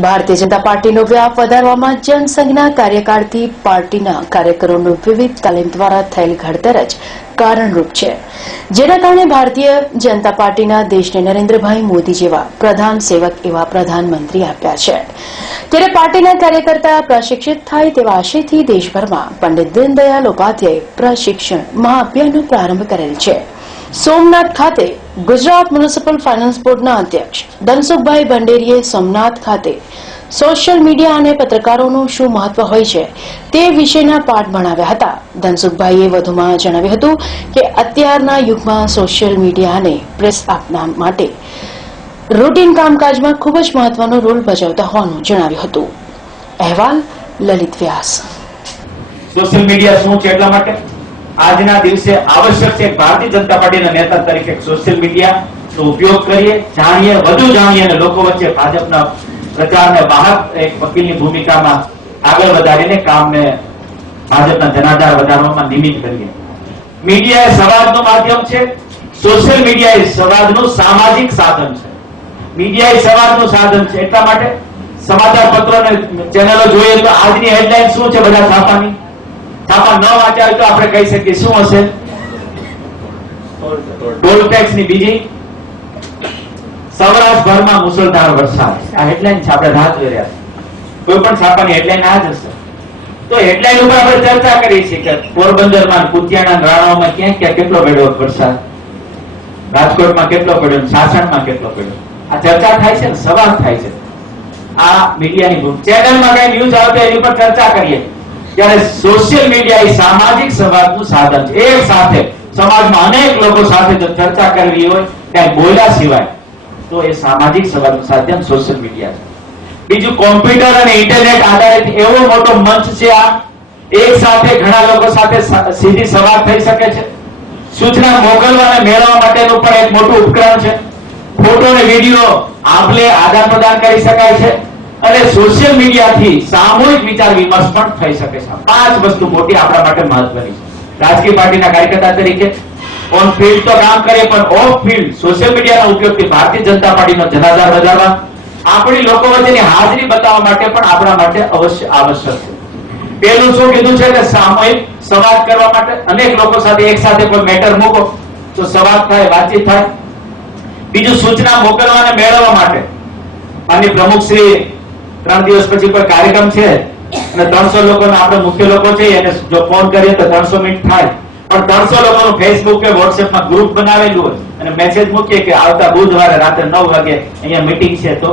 ભારતીય જનતા પાર્ટીનો વ્યાપ વધારવામાં જનસંઘના કાર્યકાળથી પાર્ટીના કાર્યકરોનું વિવિધ તાલીમ દ્વારા થયેલ ઘડતર જ કારણરૂપ છે. જેના કારણે ભારતીય જનતા પાર્ટીના દેશને નરેન્દ્રભાઈ મોદી જેવા પ્રધાન સેવક એવા પ્રધાનમંત્રી આપ્યા છે. ત્યારે પાર્ટીના કાર્યકર્તા પ્રશિક્ષિત થાય તેવા આશયથી દેશભરમાં પંડિત દીનદયાલ ઉપાધ્યાય પ્રશિક્ષણ મહાઅભિયાનનો પ્રારંભ કરેલ છે. સોમનાથ ખાતે ગુજરાત મ્યુનિસિપલ ફાઇનાન્સ બોર્ડના અધ્યક્ષ ધનસુખભાઈ ભંડેરીએ સોમનાથ ખાતે સોશિયલ મીડિયા અને પત્રકારોનું શું મહત્વ હોય છે તે વિશેના પાઠ ભણાવ્યા હતા. ધનસુખભાઈએ વધુમાં જણાવ્યું હતું કે અત્યારના યુગમાં સોશિયલ મીડિયાને પ્રેસ આપના માટે રૂટીન કામકાજમાં ખૂબ જ મહત્વનો રોલ ભજવતા હોવાનું જણાવ્યું હતું. અહેવાલ લલિત વ્યાસ. સોશિયલ મીડિયા શું છે એટલા માટે? આજના દિવસે આવશ્યક છે ભારતીય જનતા પાર્ટીના નેતા તરીકે સોશિયલ મીડિયા નો ઉપયોગ કરીએ. જાણીએ, વધુ જાણીએ અને લોકો વચ્ચે ભાજપના પ્રચારને બહાર એક વકીલની ભૂમિકામાં આગળ વધારીને કામને ભાજપના જનાધાર વધારવામાં નિમિત્ત કરીએ. મીડિયા એ સંવાદનું માધ્યમ છે. સોશિયલ મીડિયા એ સંવાદનું સામાજિક સાધન છે. મીડિયા એ સંવાદનું સાધન છે. એટલા માટે સમાચાર પત્રો ચેનલો જોઈએ તો આજની હેડલાઇન શું છે બધા છાપાની? છાપા ન વાંચ્યા હોય તો આપણે કહી શકીએ, શું હશે? ટોલ ટેક્સની બીજી, સૌરાષ્ટ્રભરમાં મુસળધાર વરસાદ. આ હેડલાઇન છે, આપણે રાહ જોઈ રહ્યા કોઈ પણ છાપાની હેડલાઇન આ જ હશે. તો હેડલાઇન ઉપર આપણે ચર્ચા કરી છે કે પોરબંદરમાં કુતિયાણા રાણાઓમાં ક્યાં ક્યાં કેટલો પડ્યો વરસાદ? રાજકોટમાં કેટલો પડ્યો સાસણમાં કેટલો પડ્યો? આ ચર્ચા થાય છે ને, સવાલ થાય છે. આ મીડિયાની ચેનલમાં કઈ ન્યૂઝ આવતી એની પર ચર્ચા કરીએ. ત્યારે સોશિયલ મીડિયા એ સામાજિક સંવાદનું સાધન છે. એક સાથે સમાજમાં અનેક લોકો સાથે જો ચર્ચા કરવી હોય ક્યાંય બોલ્યા સિવાય, તો એ સામાજિક સંવાદનું સાધન સોશિયલ મીડિયા છે. બીજું કોમ્પ્યુટર અને ઇન્ટરનેટ આધારિત એવો મોટો મંચ છે આ. એક સાથે ઘણા લોકો સાથે સીધી સંવાદ થઈ શકે છે. સૂચના મોકલવા અને મેળવવા માટેનું પણ એક મોટું ઉપકરણ છે. ફોટો અને વીડિયો આપલે આદાન પ્રદાન કરી શકાય છે. અને સોશિયલ મીડિયાથી સામૂહિક વિચાર વિમર્શ પણ થઈ શકે છે. પાંચ વસ્તુ મોટી આપણા માટે મહત્વની છે. રાજકીય પાર્ટીના કાર્યકર્તા તરીકે ઓન ફિલ્ડ તો કામ કરે, પણ ઓફ ફિલ્ડ સોશિયલ મીડિયાના ઉપયોગથી ભારતીય જનતા પાર્ટીનો જનાધાર વધારવા, આપણી લોકો વચ્ચેની હાજરી બતાવવા માટે પણ આપણા માટે અવશ્ય આવશ્યક છે. પેલું શું કીધું છે કે સામૂહિક સંવાદ કરવા માટે અનેક લોકો સાથે એક સાથે કોઈ મેટર મૂકો, તો સંવાદ થાય, વાતચીત થાય. બીજું સૂચના મોકલવા અને મેળવવા માટે. માનની પ્રમુખ શ્રી ત્રણ દિવસ પછી કોઈ કાર્યક્રમ છે અને ત્રણસો લોકો આપણે મુખ્ય લોકો છે એને જો ફોન કરીએ તો ત્રણસો મિનિટ થાય. પણ ત્રણસો લોકોનું ફેસબુક કે વોટ્સએપમાં ગ્રુપ બનાવેલું હોય અને મેસેજ મૂકીએ કે આવતા બુધવારે રાત્રે નવ વાગે અહીંયા મિટિંગ છે તો